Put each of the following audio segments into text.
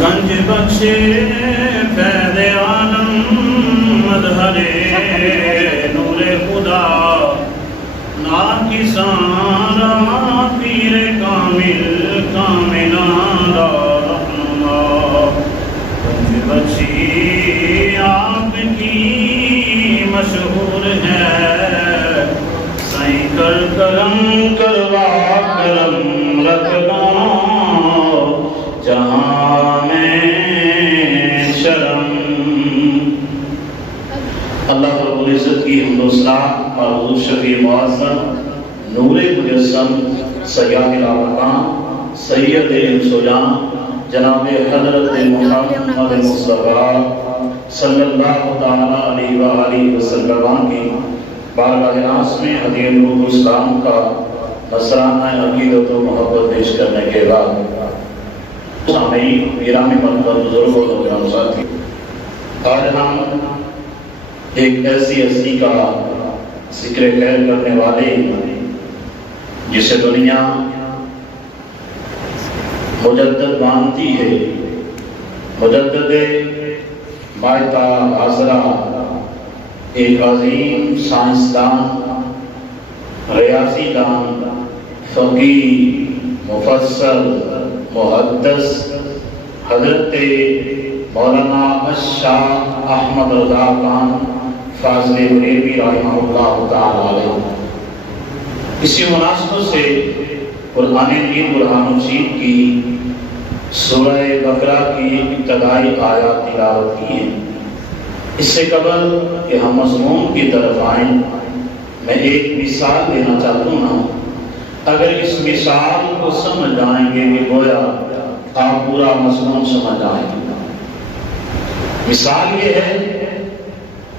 گنج بخشے فیض عالم مظہر نور خدا ناکسان را پیر کامل کاملان را رہنما گنج بخشی آپ کی مشہور ہے سائیں کر کرم کروا کرم رکھنا جہاں میں شرم۔ اللہ رب العزت کی حمد و ثنا اور حضور شفیع معظم نور مجسم سیاہ الارکان سید السلام جناب حضرت محمد مصطفیٰ صلی اللہ تعالیٰ علیہ وآلہ وسلم کی بارگاہ ناز میں ہدیہ روح اسلام کا نذرانہ عقیدت و محبت پیش کرنے کے بعد سامعین گرامی مرحبا بزرگوں اور گرام ساتھی، آج ہم ایک ایسی ہستی کا ذکر خیر کرنے والے جسے دنیا مجدد مانتی ہے، مجدد مائتہ حاضرہ، ایک عظیم سائنسدان، ریاضی دان، فقیہ، مفسر، محدث حضرت مولانا شاہ احمد رضا خان فاضل بریلوی رحمہ اللہ تعالی علیہ۔ اسی مناسبت سے قرآن مجید برہان مجید کی سورہ بقرہ کی ابتدائی آیات تلاوت کی ہے۔ اس سے قبل کہ ہم مضمون کی طرف آئیں، میں ایک مثال دینا چاہتا ہوں۔ اگر اس مثال کو سمجھ جائیں گے کہ گویا آپ پورا مضمون سمجھ آئیں گے۔ مثال یہ ہے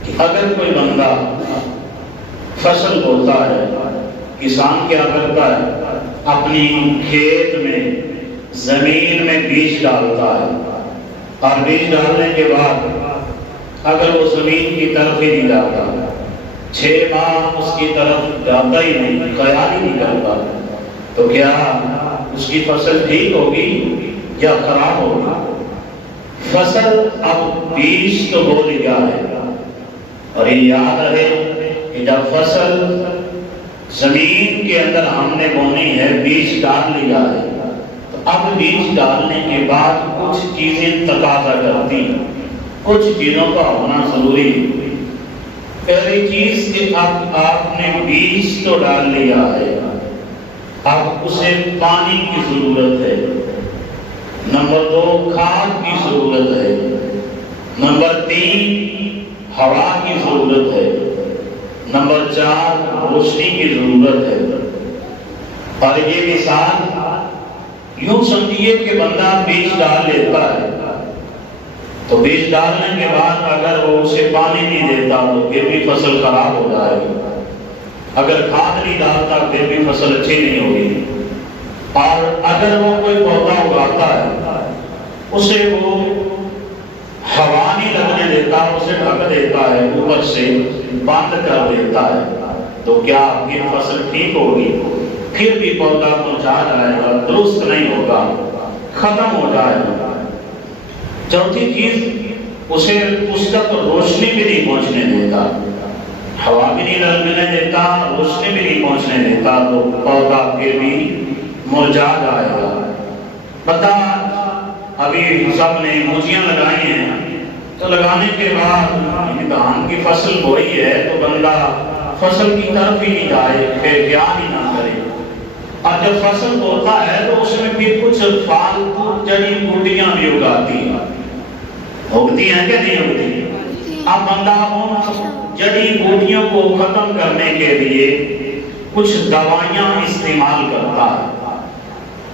کہ اگر کوئی بندہ فصل بوتا ہے، کسان کیا کرتا ہے؟ اپنی کھیت میں زمین میں بیج ڈالتا ہے، اور بیج ڈالنے کے بعد اگر وہ زمین کی طرف ہی نہیں جاتا، 6 ماہ اس کی طرف جاتا ہی نہیں، خیال ہی نہیں کرتا، تو کیا اس کی فصل ٹھیک ہوگی یا خراب ہوگی؟ فصل اب بیج تو بو لیا ہے، اور یہ یاد رہے کہ جب فصل زمین کے اندر ہم نے بونی ہے، بیج ڈال لیا ہے، تو اب بیج ڈالنے کے بعد کچھ چیزیں تقاضا کرتی ہیں، کچھ چیزوں کا ہونا ضروری ہے۔ پہلی چیز کہ اب آپ نے بیج تو ڈال لیا ہے، اب اسے پانی کی ضرورت ہے، نمبر 2 کھاد کی ضرورت ہے، نمبر 3 ہوا کی ضرورت ہے، نمبر 4 روشنی کی ضرورت ہے۔ اور یہ مثال یوں سمجھیے کہ بندہ بیج ڈال لیتا ہے، تو بیج ڈالنے کے بعد اگر وہ اسے پانی نہیں دیتا تو پھر بھی فصل خراب ہو جائے گی، اگر کھاد نہیں ڈالتا پھر بھی فصل اچھی نہیں ہوگی، اور اگر وہ کوئی پودا اگاتا ہے اسے وہ ہوا نہیں لگنے دیتا، اسے ڈھک دیتا ہے، اوپر سے بند کر دیتا ہے، تو کیا پھر فصل ٹھیک ہوگی؟ پھر بھی پودا مرجھا جائے گا، درست نہیں ہوگا، ختم ہو جائے گا۔ چوتھی چیز، اسے اس تک روشنی بھی نہیں پہنچنے دیتا، ہوا بھی نہیں لگنے دیتا، روشنی بھی نہیں پہنچنے دیتا، تو پودا پھر بھی مرجھا جائے گا۔ پتہ ابھی سب نے موجیاں لگائی ہیں، تو لگانے کے بعد دھان کی فصل بوئی ہے تو بندہ فصل کی طرف ہی نہیں جائے، پھر دھیان ہی نہ کرے، اور جب فصل بوتا ہے تو اس میں بھی کچھ فالتو جڑی بوٹیاں بھی اگاتی ہیں، اگتی ہیں کہ نہیں اگتی؟ اب بندہ ان جڑی بوٹیوں کو ختم کرنے کے لیے کچھ دوائیاں استعمال کرتا ہے،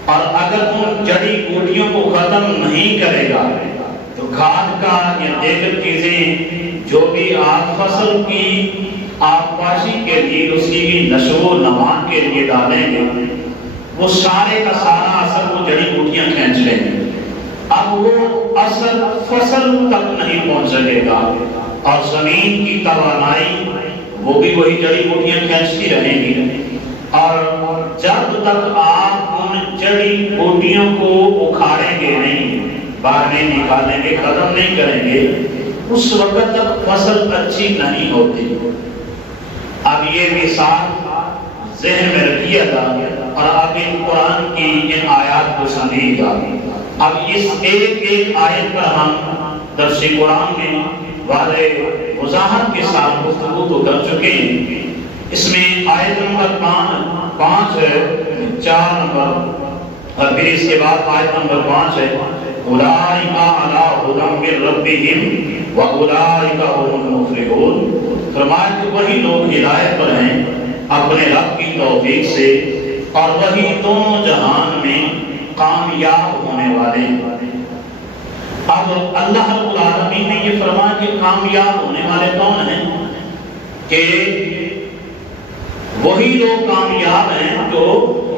اور اگر ان جڑی بوٹیوں کو ختم نہیں کرے گا تو کھاد کا یا دیگر چیزیں جو بھی آپ فصل کی آبپاشی کے لیے، اس کی نشو و نما کے لیے ڈالیں گے، وہ سارے کا سارا اثر وہ جڑی بوٹیاں کھینچ لیں گے، اب وہ اثر فصل تک نہیں پہنچ سکے گا، اور زمین کی توانائی وہ بھی وہی جڑی بوٹیاں کھینچتی رہیں گی، اور جب تک آپ ان جڑی بوٹیوں کو اکھاڑیں گے نہیں، باہر نہیں نکالیں گے، قدم نہیں کریں گے، اس وقت تک فصل اچھی نہیں ہوتی۔ اب یہ مثال ذہن میں رکھیے گا اور اب ان قرآن کی ان آیات کو سمجھیے گا۔ اب اس ایک ایک آیت پر ہم درس قرآن میں واضح وضاحت کے ساتھ گفتگو تو کر چکے ہیں۔ اس میں آیت نمبر 5 ہے، 4 نمبر، اور پھر اس کے بعد آیت نمبر 5 ہے، اولئک علی ھدی من ربہم واولئک ھم المفلحون۔ فرمایا کہ وہی لوگ ہدایت پر ہیں اپنے رب کی توفیق سے، اور وہی دونوں جہان میں کامیاب ہونے والے۔ اب اللہ رب العالمین نے یہ فرمایا کہ کامیاب ہونے والے کون ہیں؟ کہ وہی لوگ کامیاب ہیں جو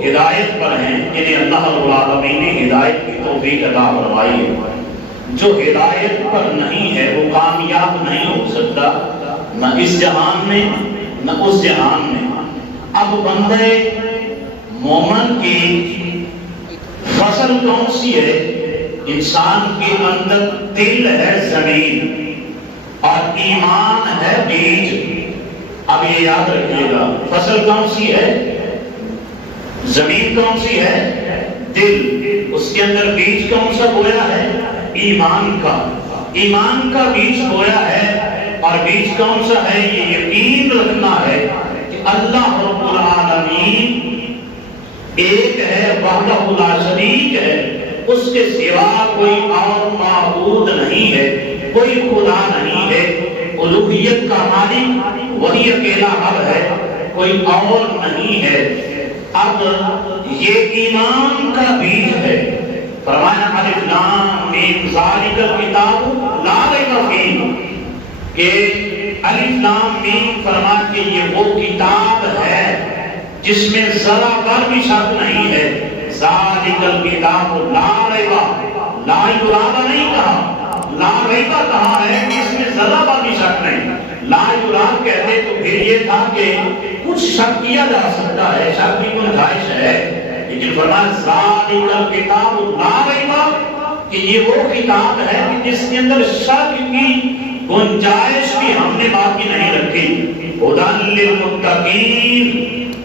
ہدایت پر ہیں، جنہیں اللہ رب العالمین نے ہدایت کی توفیق عطا فرمائی ہے۔ جو ہدایت پر نہیں ہے وہ کامیاب نہیں ہو سکتا، نہ اس جہان میں نہ اس جہان میں۔ اب بندے مومن کی فصل کون سی ہے؟ انسان کے اندر دل ہے زمین اور ایمان ہے بیج۔ اب یہ یاد رکھیے گا، فصل کون سی ہے؟ زمین کون سی ہے؟ دل۔ اس کے اندر بیج کون سا بویا ہے؟ ایمان کا۔ ایمان کا بیج بویا ہے، اور بیج کون سا ہے؟ یہ یقین رکھنا ہے کہ اللہ رب العالمین ایک ہے، وحدہ لا شریک ہے، اس کے سوا کوئی اور معبود نہیں ہے، کوئی خدا نہیں ہے۔ الوہیت کا مالک وہی اکیلا رب ہے، کوئی اور نہیں ہے۔ اب یہ ایمان کا بیج ہے۔ فرمایا الف لام میم ذالک الکتاب لا ریب فیہ، کہ الف لام میم فرمایا کہ یہ وہ کتاب ہے جس میں ذرا بھر بھی شک نہیں ہے۔ ذالک الکتاب لا ریب، لا یراد نہیں کہا، لا ریب کہا ہے کہ اس میں ذرا بھر بھی شک نہیں۔ لا یراد کہتے تو پھر یہ تھا کہ کچھ شک کیا جا سکتا ہے، شک کی گنجائش ہے، لیکن فرمایا ذالک الکتاب لا ریب، کہ یہ وہ کتاب ہے جس کے اندر شک کی گنجائش بھی ہم نے باقی نہیں رکھی۔ ھدی للمتقین،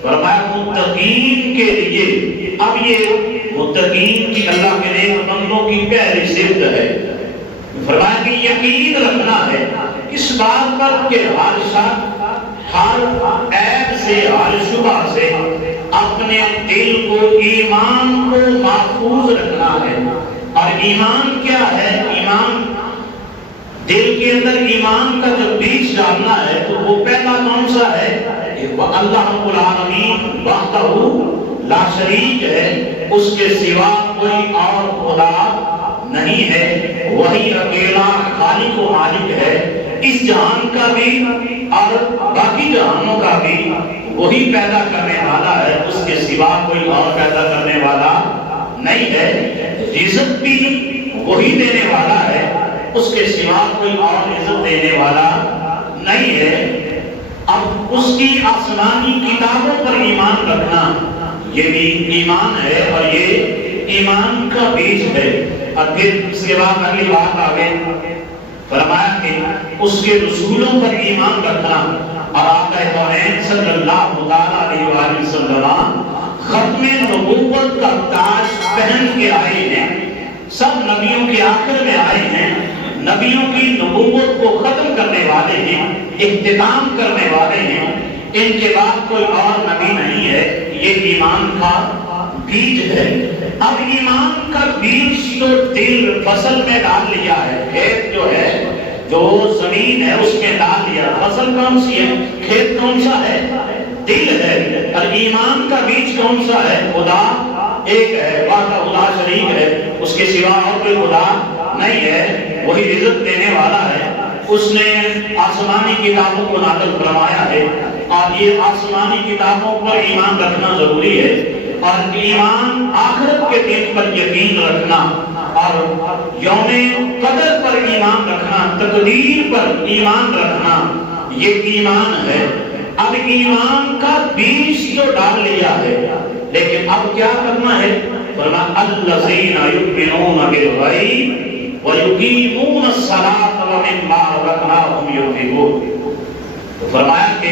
فرمایا متقین کے لیے۔ اب یہ متقین کی اللہ کے نیک بندوں کی پہلی صفت ہے۔ فرمایا کہ یقین رکھنا ہے اس بات پر کہ ہر شک، ہر عیب سے، ہر شبہ سے اپنے دل کو، ایمان کو محفوظ رکھنا ہے۔ اور ایمان کیا ہے؟ ایمان دل کے اندر ایمان کا جو بیج ڈالنا ہے تو وہ پہلا کون سا ہے؟ اللہ رب العالمین وحدہ لا شریک ہے، اس کے سوا کوئی اور خدا نہیں ہے، وہی اکیلا خالق و مالک ہے۔ اس جہان کا بھی اور باقی جہانوں کا بھی وہی پیدا کرنے والا ہے، اس کے سوا کوئی اور پیدا کرنے والا نہیں ہے۔ رزق بھی وہی دینے والا ہے، اس کے سوا کوئی اور رزق دینے والا نہیں ہے۔ اب اس کی آسمانی کتابوں پر ایمان رکھنا یہ بھی ایمان ہے، اور یہ ایمان کا بیج ہے۔ اور پھر اس کے بعد اگلی بات آگے فرمایا کہ اس کے رسولوں پر ایمان رکھنا، اور آقا کونین صلی اللہ علیہ وآلہ وسلم ختم نبوت کا تاج پہن کے آئے ہیں، سب نبیوں کے آخر میں آئے ہیں، نبیوں کی نبوت کو ختم کرنے والے ہیں، اختتام کرنے والے ہیں، ان کے بعد کوئی اور نبی نہیں ہے۔ یہ ایمان کا بیج ہے۔ اب ایمان کا بیج تو دل فصل میں ڈال لیا ہے، کھیت جو ہے، جو زمین ہے اس میں ڈال لیا۔ فصل کون سی ہے؟ کھیت کون سا ہے؟ دل ہے۔ اور ایمان کا بیج کون سا ہے؟ خدا ایک ہے، وحدہ لا شریک ہے، اس کے سوا اور کوئی خدا نہیں ہے، وہی رزق دینے والا ہے، اس نے آسمانی کتابوں کو نازل فرمایا ہے، اور یہ آسمانی کتابوں پر ایمان رکھنا ضروری ہے، اور ایمان آخرت کے دن پر یقین رکھنا، اور یوم قدر پر ایمان رکھنا، تقدیر پر ایمان رکھنا، یہ ایمان ہے۔ اب ایمان کا بیج تو ڈال لیا ہے، لیکن اب کیا کرنا ہے؟ فرمایا الذین یؤمنون بالغیب وَيُقِيمُونَ الصَّلَاةَ وَمِمَّا رَزَقْنَاهُمْ يُنْفِقُونَ۔ تو فرمایا کہ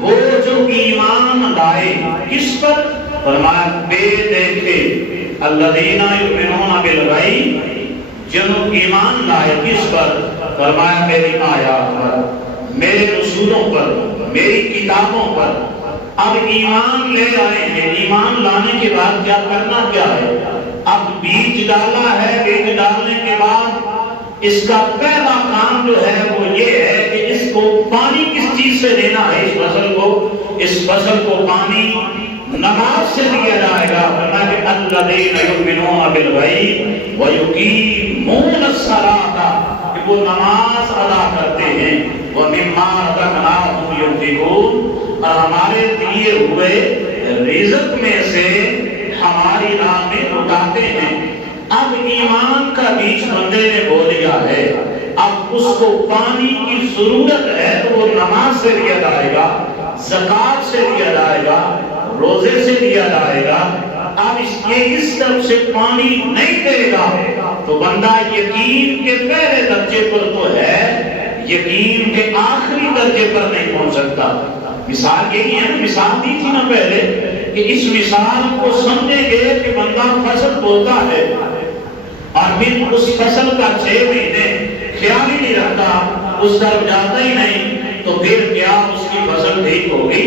وہ جو ایمان لائے کس پر؟ فرمایا بے دیکھے الذین یؤمنون بالغیب، جنہوں ایمان لائے کس پر؟ فرمایا میری آیات پر، میرے رسولوں پر، میری کتابوں پر۔ اب ایمان لے آئے ہیں، ایمان لانے کے بعد کیا کرنا کیا ہے؟ اب بیج ڈالا ہے، بیج ڈالنے کے بعد اس کا پہلا کام جو ہے وہ یہ ہے کہ اس کو پانی کس چیز سے دینا ہے؟ اس فصل کو پانی نماز سے دیا جائے گا۔ فرمایا کہ الذین یؤمنون بالغیب ویقیمون الصلاۃ، کہ وہ نماز ادا کرتے ہیں، ومما رزقناہم ينفقون، اور ہمارے دیے ہوئے رزق میں سے ہماری راہ میں لٹاتے ہیں۔ اب ایمان کا بیج بندے نے بو دیا ہے، اب اس کو پانی کی ضرورت ہے تو وہ نماز سے دیا جائے گا، زکات سے دیا جائے گا، روزے سے دیا جائے گا۔ اب اس طرف سے پانی نہیں دے گا تو بندہ یقین کے پہلے درجے پر تو ہے، یقین کے آخری درجے پر نہیں پہنچ سکتا۔ مثال یہی ہے، مثال دی تھی نا پہلے کہ اس مثال کو سمجھیں گے کہ بندہ فصل بوتا ہے اور پھر اس فصل کا 6 مہینے خیال ہی نہیں رکھتا، اس طرف جاتا ہی نہیں، تو پھر کیا اس کی فصل ٹھیک ہوگی؟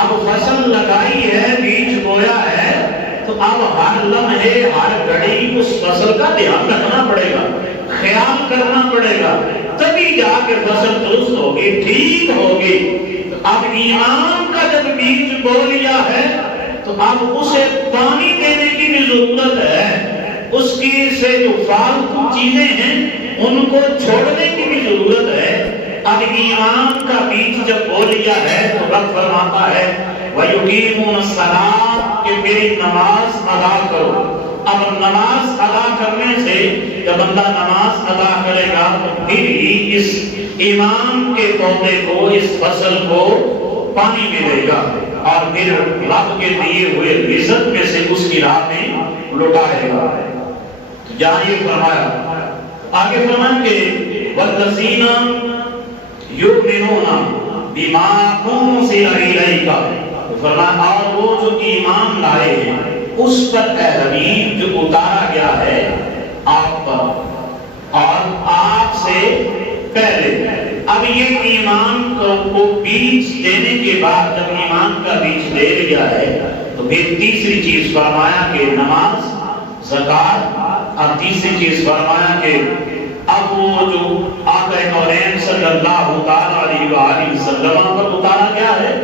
اب فصل لگائی ہے، بیج بویا ہے، تو اب ہر لمحے ہر گھڑی اس فصل کا دھیان رکھنا پڑے گا، خیال کرنا پڑے گا، تبھی جا کے فصل درست ہوگی، ٹھیک ہوگی۔ اب ایمان کا جب بیج بو لیا ہے تو اب اسے پانی دینے کی بھی ضرورت ہے، اس کی سے جو فالتو چیزیں ہیں ان کو چھوڑنے کی بھی ضرورت ہے۔ اب ایمان کا بیج جب بو لیا ہے تو رب فرماتا ہے وَيُقِيمُونَ الصَّلَاةَ، کہ میری نماز ادا کرو۔ اب نماز ادا کرنے سے جب بندہ نماز ادا کرے گا تو پھر ہی اس ایمان کے پودے کو، اس فصل کو پانی ملے گا اور پھر رب کے دیے ہوئے رزق میں سے اس کی راہ میں لٹائے گا۔ جہاں یہ فرمایا، آگے فرمایا کہ وَالَّذِينَ يُؤْمِنُونَ بِمَا أُنزِلَ إِلَيْكَ، فرمایا اور وہ جو ایمان لائے ہیں اس پر اے حبیب جو اتارا گیا ہے آپ پر اور آپ سے پہلے۔ اب یہ ایمان کو بیج دینے کے بعد جب ایمان کا بیج دے دیا ہے تو پھر تیسری چیز فرمایا کہ نماز، زکات، اور تیسری چیز فرمایا کہ اب وہ جو آقا کونین صلی اللہ تعالیٰ علیہ وآلہ وسلم پر اتارا گیا ہے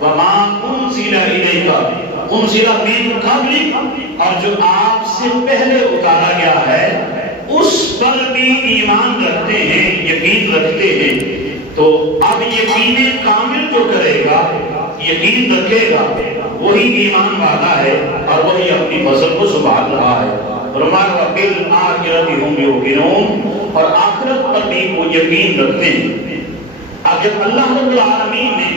وَمَا أُنزِلَ إِلَيْكَ انزل من قبل، اور جو آپ سے پہلے اتارا گیا ہے اس پر بھی ایمان رکھتے ہیں، یقین رکھتے ہیں۔ تو اب یقین کامل جو کرے گا، یقین رکھے گا، وہی ایمان والا ہے اور وہی اپنی فصل کو سنبھال رہا ہے۔ فرمایا وَبِالْآخِرَةِ هُمْ يُوقِنُونَ، اور آخرت پر بھی وہ یقین رکھتے ہیں۔ اب جب اللہ رب العالمین نے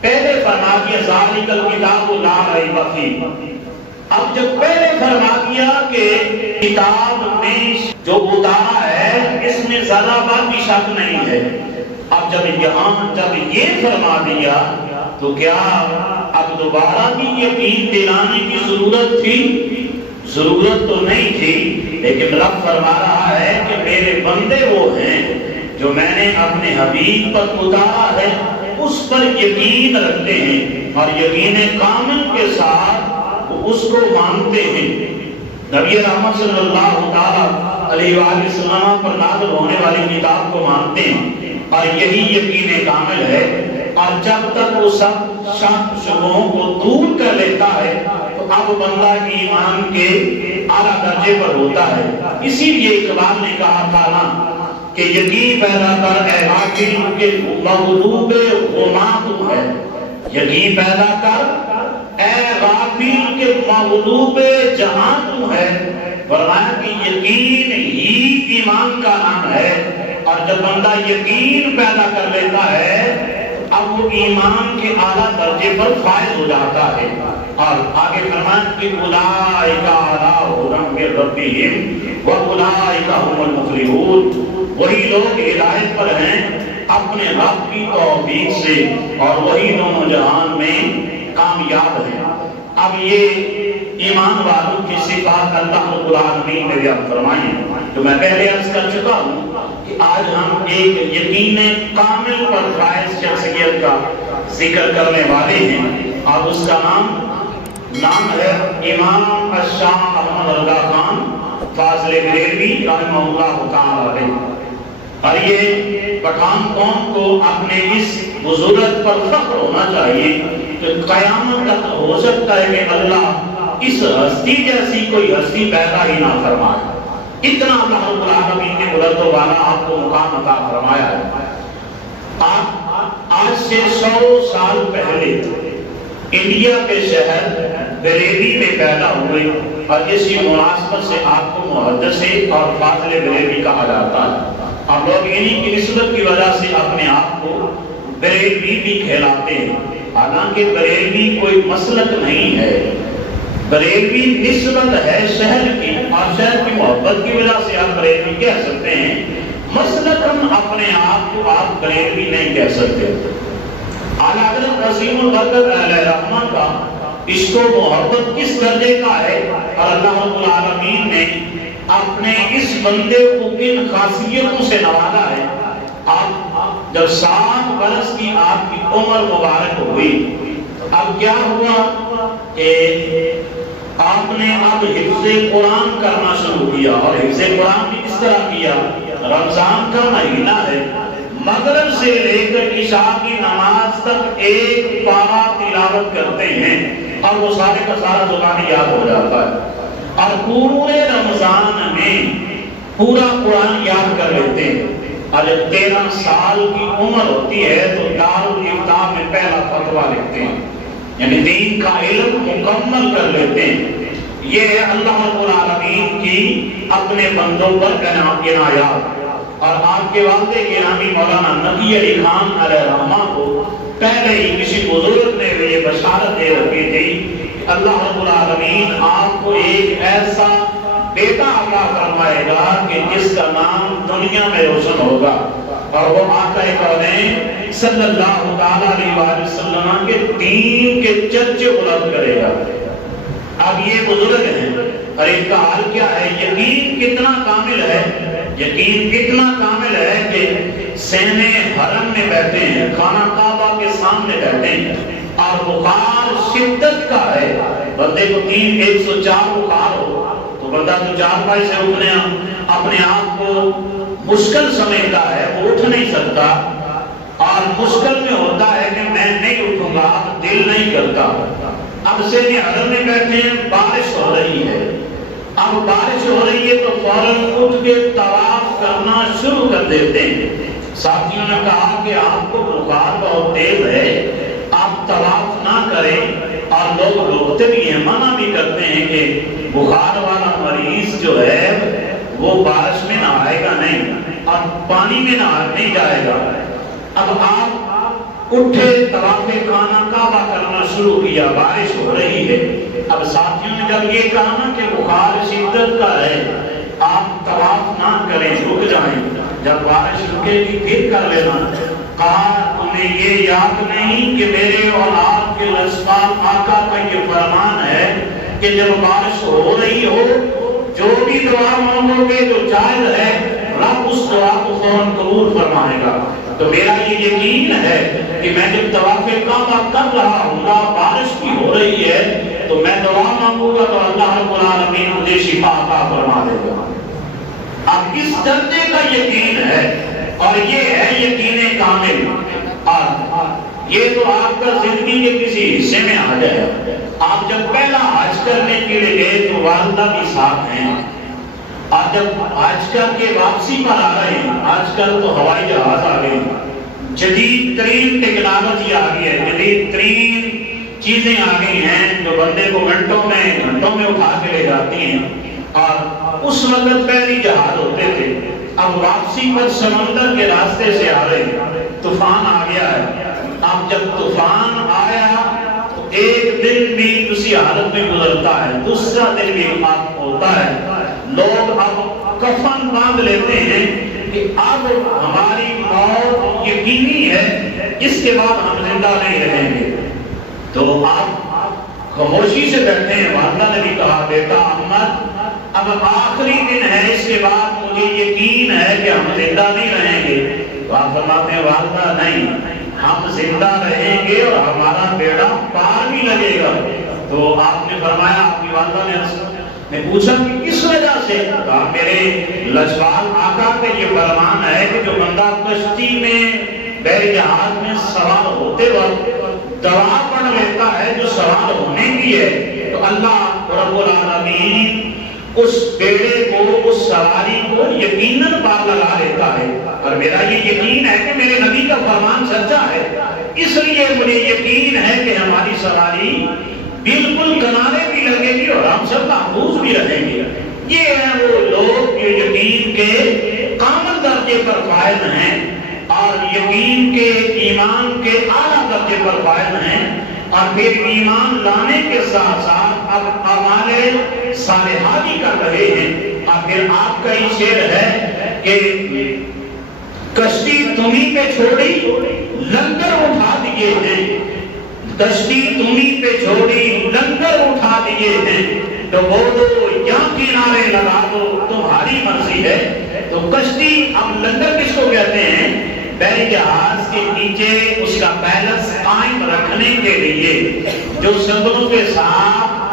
پہلے فرما دیا ذالک الکتاب لا ریب فیہ، اب جب پہلے فرما دیا کہ کتاب میں جو اتارا ہے اس میں ذرا بات بھی شک نہیں ہے، اب جب یہاں جب یہ فرما دیا تو کیا اب دوبارہ بھی یقین دلانے کی ضرورت تھی؟ ضرورت تو نہیں تھی، لیکن رب فرما رہا ہے کہ میرے بندے وہ ہیں جو میں نے اپنے حبیب پر اتارا ہے اس پر یقین رکھتے ہیں اور یقین کامل کے ساتھ وہ اس کو مانتے ہیں۔ نبی رحمت صلی اللہ علیہ وآلہ وسلم پر نازل ہونے والی کتاب کو مانتے ہیں اور یہی یقین کامل ہے، اور جب تک وہ سب شک شبہوں کو دور کر لیتا ہے تو اب بندہ ایمان کے اعلیٰ درجے پر ہوتا ہے۔ اسی لیے اقبال نے کہا تھا نا کہ یقین پیدا کر اے غافل کے مغلوب غما تو ہے، یقین پیدا کر اے غافل کے مغلوب جہاں تو ہے۔ فرمایا کہ یقین ہی ایمان کا نام ہے، اور جب بندہ یقین پیدا کر لیتا ہے اب وہ ایمان کے اعلیٰ درجے پر فائز ہو جاتا ہے۔ اور آگے فرمایا کہ اولئک علی ھدی من ربہم واولئک ھم المفلحون، وہی لوگ ہدایت پر ہیں اپنے رب کی توفیق سے اور وہی دونوں جہان میں کامیاب ہیں۔ اب یہ ایمان والوں کی صفات اللہ رب العالمین نے بیان فرمائی ہیں، تو میں پہلے عرض کر چکا ہوں کہ آج ہم ایک یقین کامل پر فائز شخصیت کا ذکر کرنے والے ہیں، اور اس کا نام ہے امام الشاہ احمد رضا خان فاضل بریلوی رحمہ اللہ تعالی علیہ۔ اور یہ پٹھان قوم کو اپنے اس بزرگ پر فخر ہونا چاہیے کہ قیامت تک ہو سکتا ہے کہ اللہ اس ہستی جیسی کوئی ہستی پیدا ہی نہ فرمائے، اتنا اللہ رب العالمین نے بلند و بالا آپ کو مقام عطا فرمایا ہے۔ آج سے 100 سال پہلے انڈیا کے شہر بریلی میں پیدا ہوئے، اور اسی مناسبت سے آپ کو محدث اور فاضل بریلوی کہا جاتا ہے، اور لوگ انہی کی نسبت کی وجہ سے اپنے آپ کو بریلوی بھی کہلاتے ہیں، حالانکہ بریلوی کوئی مسلک نہیں ہے، بریلوی نسبت ہے شہر کی، اور شہر کی محبت کی وجہ سے آپ بریلوی کہہ سکتے ہیں، مسلکاً اپنے آپ کو آپ بریلوی نہیں کہہ سکتے۔ اعلیٰ حضرت عظیم البرکت علیہ رحمہ کا عشق و محبت کس درجے کا ہے، اور اللہ رب العالمین نے اپنے اس بندے کو کن خاصیتوں سے نوازا ہے۔ آپ جب 7 برس کی آپ کی عمر مبارک ہوئی، اب کیا ہوا کہ آپ نے اب حفظ قرآن کرنا شروع کیا، اور حفظ قرآن بھی اس طرح کیا، رمضان کا مہینہ ہے، مغرب سے لے کر عشاء کی نماز تک ایک پارہ تلاوت کرتے ہیں، اور وہ سارے کا سارا زبانی یاد ہو جاتا ہے، اور پورے رمضان میں پورا قرآن یاد کر لیتے ہیں، اور جب 13 سال کی عمر ہوتی ہے تو دارالفتاح میں پہلا فتویٰ لکھتے ہیں، یعنی دین کا علم مکمل کر لیتے ہیں۔ یہ ہے اللہ رب العالمین کی اپنے بندوں پر عنایات۔ اور آپ کے والد گرامی مولانا نقی علی خان علیہ رحمہ کو پہلے ہی کسی بزرگ نے یہ بشارت دے رکھی تھی کہ اللہ رب العالمین آپ کو ایک ایسا بیٹا عطا فرمائے گا کہ جس کا نام دنیا میں روشن ہوگا، اور وہ آقا کونین صلی اللہ علیہ وآلہ وسلم کے دین کے چرچے بلند کرے گا۔ اب یہ بزرگ ہیں، اور ان کا حال کیا ہے؟ یقین کتنا کامل ہے، یقین کتنا کامل ہے کہ سینے حرم میں بیٹھے ہیں، خانہ کعبہ کے سامنے بیٹھے ہیں، اور بخار شدت کا ہے، بندے کو 104 بخار ہو تو بندہ تو 4 پائے سے اٹھنے اپنے آپ کو مشکل سمجھتا ہے، وہ اٹھ نہیں سکتا، اور مشکل میں ہوتا ہے کہ میں نہیں اٹھوں گا، دل نہیں کرتا۔ اب سینے حرم میں بیٹھے ہیں، بارش ہو رہی ہے، اب بارش ہو رہی ہے تو فوراً اٹھ کے طواف کرنا شروع کر دیتے ہیں۔ ساتھیوں نے کہا کہ آپ کو بخار بہت تیز ہے، آپ طواف نہ کریں، اور لوگ روکتے بھی ہیں، منع بھی کرتے ہیں کہ بخار والا مریض جو ہے وہ بارش میں نہائے گا نہیں، اور پانی میں نہیں جائے گا۔ اب آپ اٹھے، طواف خانہ کعبہ کرنا شروع کیا، بارش ہو رہی ہے۔ اب ساتھیوں نے جب یہ کہا نا کہ بخار شدت کا ہے، آپ طواف نہ کریں، رک جائیں، جب بارش رکے گی پھر کر لینا۔ کہا تمہیں یہ یاد نہیں کہ میرے اور آپ کے لسپان آقا کا یہ فرمان ہے کہ جب بارش ہو رہی ہو جو بھی دعا مانگو گے جو جائز ہے رب اس دعا کو فوراً قبول فرمائے گا۔ تو میرا یہ یقین ہے کہ میں جب طواف کعبہ کر رہا ہوں گا، بارش بھی ہو رہی ہے، تو میں دعا مانگوں گا تو اللہ رب العالمین مجھے شفا عطا فرما دے گا۔ اب اس درجے کا یقین ہے، اور یہ ہے یقین کامل، اور یہ تو آپ کا زندگی کے کسی حصے میں آ جائے۔ آپ جب پہلا حج کرنے کے لیے گئے تو والدہ بھی ساتھ ہیں، اور جب حج کر کے واپسی پر آ رہے ہیں، آج کل تو ہوائی جہاز آ گئے، جدید ترین ٹیکنالوجی آ گئی ہے، جدید ترین چیزیں آ گئی ہیں جو بندے کو گھنٹوں میں اٹھا کے لے جاتی ہیں، اور اس وقت پہلی جہاز ہوتے تھے۔ اب واپسی پر سمندر کے راستے سے آ رہے طوفان آ گیا ہے۔ اب جب طوفان آیا تو ایک دن میں بھی اسی حالت میں گزرتا ہے، دوسرا دن بھی آپ ہوتا ہے، لوگ اب کفن باندھ لیتے ہیں کہ اب ہماری موت یقینی ہے، اس کے بعد ہم زندہ نہیں رہیں گے۔ تو آپ خاموشی سے بیٹھے ہیں۔ والدہ نے بھی کہا بیٹا احمد اب آخری دن ہے، اس کے بعد مجھے یقین ہے کہ ہم زندہ نہیں رہیں گے۔ تو آپ فرماتے ہیں والدہ نہیں، ہم زندہ رہیں گے اور ہمارا بیڑا پار بھی لگے گا۔ تو آپ نے فرمایا، آپ کی والدہ نے پوچھا کہ کس وجہ سے؟ کہا میرے لجپال آقا کا یہ فرمان ہے کہ جو بندہ کشتی میں بحر جہاز میں سوار ہوتے وقت دعا پڑھ لیتا ہے جو سوار ہونے کی ہے، تو اللہ رب العالمین اس بیڑے کو، اس سواری کو یقیناً پار لگا لیتا ہے۔ اور میرا یہ یقین ہے کہ میرے نبی کا فرمان سچا ہے، اس لیے مجھے یقین ہے کہ ہماری سواری بالکل کنارے بھی لگے گی اور ہم سب محفوظ بھی رہیں گے۔ یہ ہیں وہ لوگ جو یقین کے کامل درجے پر فائز ہیں اور یقین کے، ایمان کے اعلیٰ درجے پر فائز ہیں، اور پھر ایمان لانے کے ساتھ ساتھ اب اعمال صالحہ بھی کر رہے ہیں۔ اور پھر آپ کا ہی شعر ہے کہ کشتی تمہیں پہ چھوڑی لنگر اٹھا دیے ہیں، کشتی تمہیں پہ چھوڑی لنگر اٹھا دیے ہیں، تو بولو یا کنارے لگا دو تمہاری مرضی ہے۔ تو کشتی اب لنگر کس کو کہتے ہیں؟ بحر جہاز کے نیچے اس کا بیلنس قائم رکھنے کے لیے جو سندروں کے ساتھ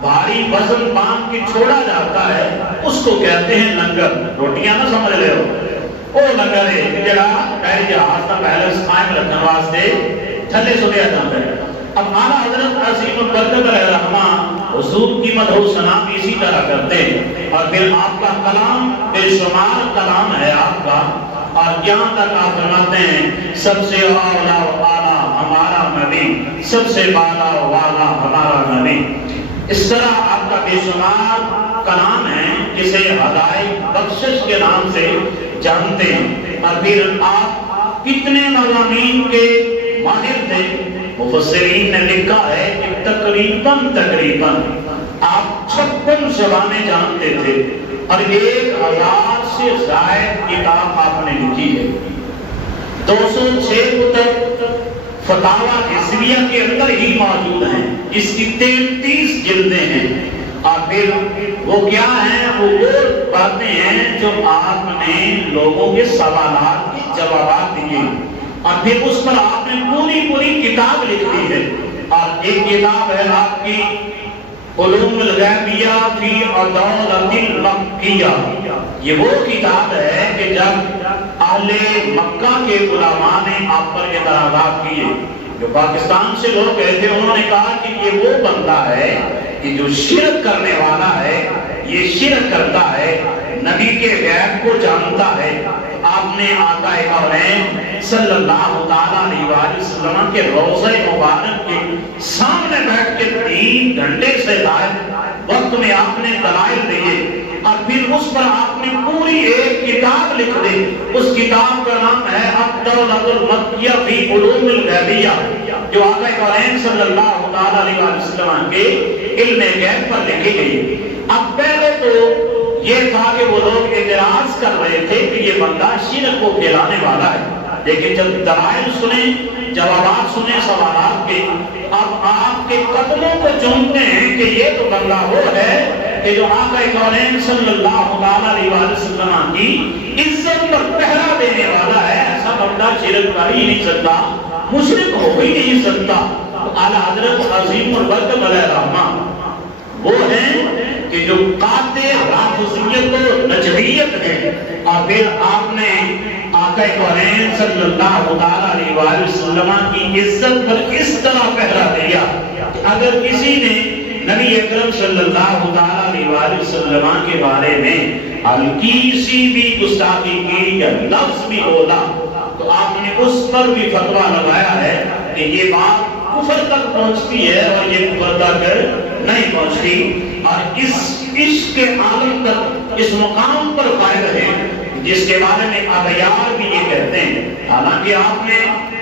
بھاری وزن باندھ کے چھوڑا جاتا ہے اس کو کہتے ہیں لنگر۔ روٹیاں نہ سمجھ لے ہو، وہ لنگر ہے کہ جڑا بحر جہاز کا بیلنس قائم رکھنے واسطے تھلے سنیا جاتا ہے۔ اب اعلیٰ حضرت عظیم البرکت علیہ الرحمہ حضور کی مدح و ثنا بھی اسی طرح کرتے ہیں، اور پھر آپ کا کلام بے شمار کلام ہے آپ کا، اور یہاں تک آپ فرماتے ہیں سب سے اولا و اعلیٰ ہمارا نبی، سب سے بالا والا ہمارا نبی۔ اس طرح آپ کا بے شمار کلام ہے جسے ہدایت بخشش کے نام سے جانتے ہیں، اور پھر آپ کتنے مضامین کے ماہر تھے۔ مفسرین نے لکھا ہے کہ تقریباً آپ 56 زبانیں جانتے تھے، اور 1000 سے زائد کتاب آپ نے لکھی ہے۔ 206 کتب فتاوی حزبیہ کے اندر ہی موجود ہیں، اس کی 33 جلدیں ہیں، اور پھر وہ کیا ہیں؟ وہ باتیں ہیں جو آپ نے لوگوں کے سوالات کے جوابات دیے، اور پھر اس پر آپ نے پوری کتاب لکھ دی ہے۔ اور ایک کتاب ہے آپ کی علوم الغیبیہ فی عدالت المکیہ، یہ وہ کتاب ہے کہ جب اہل مکہ کے علماء نے آپ پر اعتراضات کیے، جو پاکستان سے لوگ گئے تھے، انہوں نے کہا کہ یہ وہ بندہ ہے کہ جو شرک کرنے والا ہے، یہ شرک کرتا ہے، نبی کے غیب کو جانتا ہے۔ آپ نے آقا کونین صلی اللہ علیہ وآلہ وسلم کے روضہ مبارک کے سامنے بیٹھ کے 3 گھنٹے سے زائد وقت میں آپ نے دلائل دیے، اور پھر اس پر آپ نے پوری ایک کتاب لکھ دی۔ اس کتاب کا نام ہے الدولۃ المکیہ فی علوم الغیبیہ، جو آقا کونین صلی اللہ علیہ وآلہ وسلم کے علم غیب پر لکھی گئی۔ اب پہلے تو یہ تھا کہ وہ لوگ اعتراض کر رہے تھے کہ یہ بندہ شرک کو پھیلانے والا ہے، لیکن جب دلائل سنیں، جوابات سنیں سوالات کے، اب آپ کے قدموں کو چومتے ہیں کہ یہ تو بندہ وہ ہے کہ جو آقا کونین صلی اللہ علیہ وآلہ وسلم کی عزت پر پہرا دینے والا ہے۔ ایسا بندہ شرک کر ہی نہیں سکتا، مشرک ہو ہی نہیں سکتا۔ تو اعلیٰ حضرت عظیم البرکت علیہ الرحمہ وہ ہیں کہ جو قاطع رافضیت و نجویت ہے، اور پھر آپ نے آقا کونین صلی اللہ علیہ وآلہ وسلم کی عزت پر اس طرح پہرا دیا کہ اگر کسی نے نبی اکرم صلی اللہ علیہ وآلہ وسلم کے بارے میں ہلکی سی بھی گستاخی کی یا لفظ بھی بولا تو آپ نے اس پر بھی فتویٰ لگایا ہے کہ یہ بات کفر تک پہنچتی ہے اور یہ کفر تک نہیں پہنچتی، اور اس عشق کے عالم تک اس مقام پر قائم ہے جس کے بارے میں اغیار بھی یہ کہتے ہیں۔ حالانکہ آپ نے